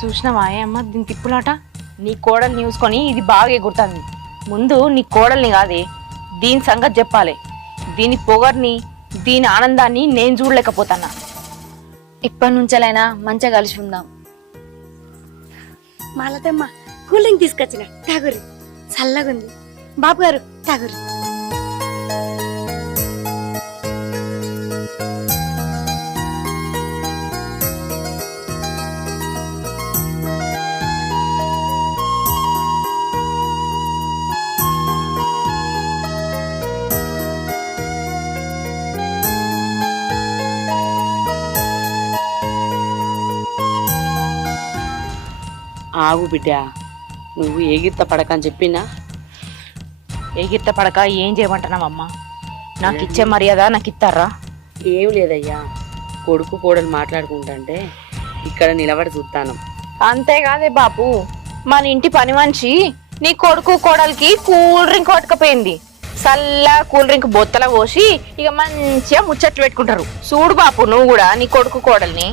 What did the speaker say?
చూసినావా అమ్మ దీని తిప్పులాట? నీ కోడల్ని చూసుకొని ఇది బాగా ఎగురుతుంది. ముందు నీ కోడల్ని కాదే దీని సంగతి చెప్పాలి. దీని పొగర్ని దీని ఆనందాన్ని నేను చూడలేకపోతానా. ఇప్పటి నుంచెలైనా మంచిగా కలిసి ఉందాం. మాలతమ్మ కూల్ డ్రింక్ తీసుకొచ్చిన తాగురి, చల్లగుంది. బాబు గారు తాగురి. ఆగు బిడ్డ, నువ్వు ఏగిత్త పడకని చెప్పినా ఎగిర్త పడక ఏం చేయమంటున్నావమ్మా? నాకు ఇచ్చే మర్యాద నాకు ఇస్తారా? ఏం లేదయ్యా, కొడుకు కోడలు మాట్లాడుకుంటుంటే ఇక్కడ నిలబడి చూస్తాను. అంతేకాదే బాపు, మన ఇంటి పని మనిషి నీ కొడుకు కోడలికి కూల్ డ్రింక్ పట్టుకపోయింది. చల్లా కూల్ డ్రింక్ బొత్తల పోసి ఇక మంచిగా ముచ్చట్లు పెట్టుకుంటారు. చూడు బాపు నువ్వు కూడా నీ కొడుకు కోడల్ని.